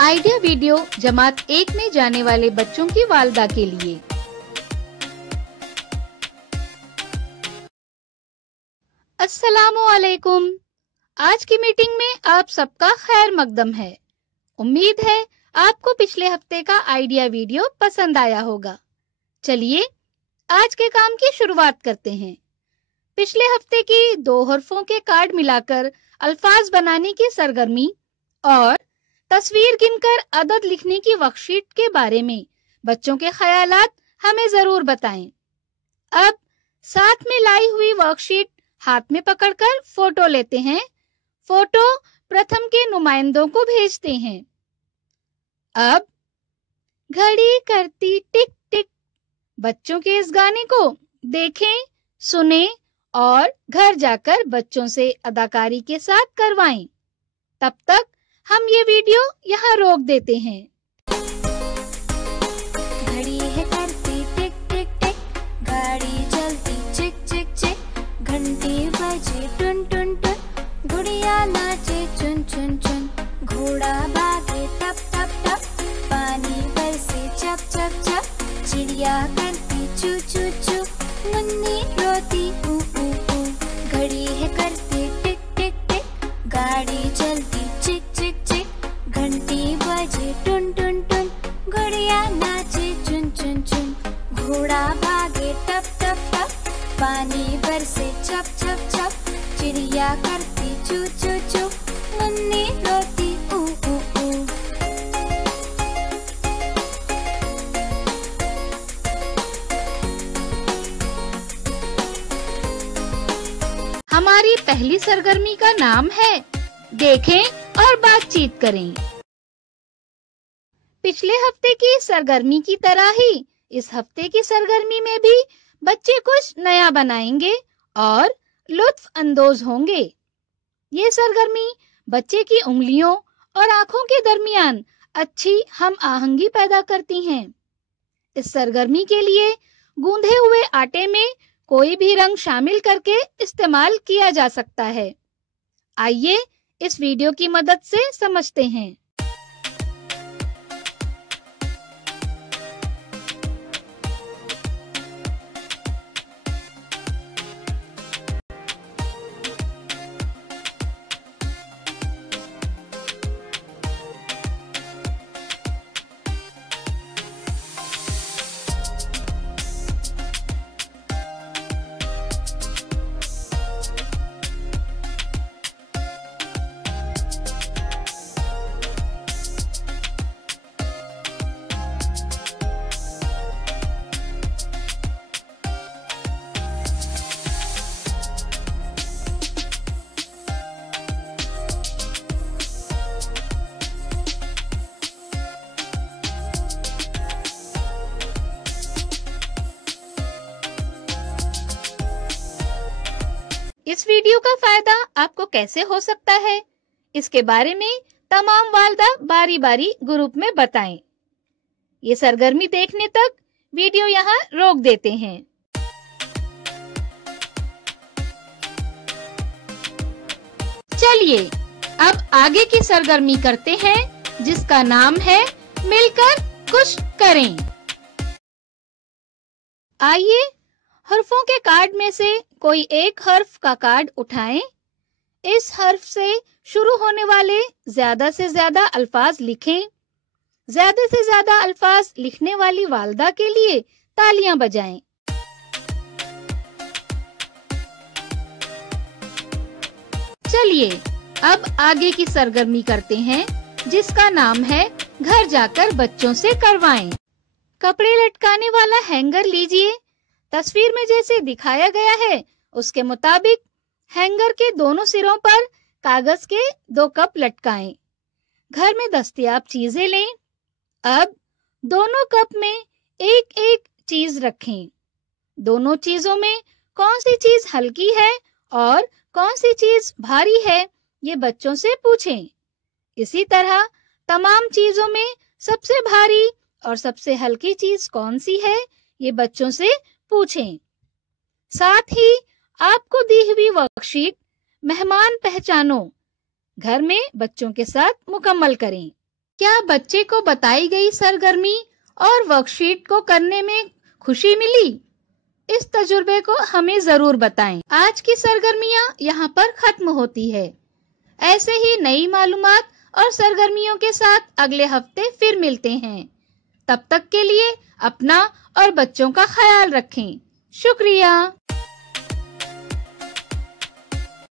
Idea video जमात 1 में जाने वाले बच्चों की वालदा के लिए। अस्सलामु अलैकुम। आज की मीटिंग में आप सबका खैर मकदम है। उम्मीद है आपको पिछले हफ्ते का आइडिया वीडियो पसंद आया होगा। चलिए आज के काम की शुरुआत करते हैं। पिछले हफ्ते की 2 हरफों के कार्ड मिलाकर अल्फाज बनाने की सरगर्मी और तस्वीर गिनकर अदद लिखने की वर्कशीट के बारे में बच्चों के ख्यालात हमें जरूर बताएं। अब साथ में लाई हुई वर्कशीट हाथ में पकड़कर फोटो लेते हैं। फोटो प्रथम के नुमाइंदों को भेजते हैं। अब घड़ी करती टिक टिक। बच्चों के इस गाने को देखें, सुने और घर जाकर बच्चों से अदाकारी के साथ करवाएं। तब तक हम ये वीडियो यहाँ रोक देते हैं। घड़ी है करती टिक टिक टिक, गाड़ी चलती चिक चिक चिक, घंटी बजे टुन टुन टुन, गुड़िया नाचे चुन चुन चुन, घोड़ा भागे टप टप टप, पानी बरसे चप चप चप, चिड़िया करती चू चू चू, मुन्नी रोती ऊ ऊ ऊ। घड़ी है करती टिक टिक टिक, गाड़ी चलती चिक चिक चिक, घंटी बजे टुन टुन टुन, गुड़िया नाचे चुन चुन चुन, घोड़ा भागे टप टप टप, पानी बरसे चप चप चप, चिड़िया करती चू चू चू, मुन्नी रोती ऊ ऊ ऊ। हमारी पहली सरगर्मी का नाम है देखें और बातचीत करें। पिछले हफ्ते की सरगर्मी की तरह ही इस हफ्ते की सरगर्मी में भी बच्चे कुछ नया बनाएंगे और लुत्फ अंदोज होंगे। ये सरगर्मी बच्चे की उंगलियों और आंखों के दरमियान अच्छी हम आहंगी पैदा करती हैं। इस सरगर्मी के लिए गूंधे हुए आटे में कोई भी रंग शामिल करके इस्तेमाल किया जा सकता है। आइए इस वीडियो की मदद से समझते हैं। इस वीडियो का फायदा आपको कैसे हो सकता है, इसके बारे में तमाम वालदा बारी बारी ग्रुप में बताएं। ये सरगर्मी देखने तक वीडियो यहाँ रोक देते हैं। चलिए अब आगे की सरगर्मी करते हैं जिसका नाम है मिलकर कुछ करें। आइए हर्फों के कार्ड में से कोई एक हर्फ का कार्ड उठाएं। इस हर्फ से शुरू होने वाले ज्यादा से ज्यादा अल्फाज लिखें। ज्यादा से ज्यादा अल्फाज लिखने वाली वालदा के लिए तालियां बजाएं। चलिए अब आगे की सरगर्मी करते हैं जिसका नाम है घर जाकर बच्चों से करवाएं। कपड़े लटकाने वाला हैंगर लीजिए। तस्वीर में जैसे दिखाया गया है उसके मुताबिक हैंगर के दोनों सिरों पर कागज के 2 कप लटकाएं। घर में दस्तयाब चीजें लें। अब दोनों कप में एक एक चीज रखें। दोनों चीजों में कौन सी चीज हल्की है और कौन सी चीज भारी है ये बच्चों से पूछें। इसी तरह तमाम चीजों में सबसे भारी और सबसे हल्की चीज कौन सी है ये बच्चों से पूछें। साथ ही आपको दी हुई वर्कशीट मेहमान पहचानो घर में बच्चों के साथ मुकम्मल करें। क्या बच्चे को बताई गई सरगर्मी और वर्कशीट को करने में खुशी मिली? इस तजुर्बे को हमें जरूर बताएं। आज की सरगर्मियां यहाँ पर खत्म होती है। ऐसे ही नई मालूमात और सरगर्मियों के साथ अगले हफ्ते फिर मिलते हैं। तब तक के लिए अपना और बच्चों का ख्याल रखें। शुक्रिया।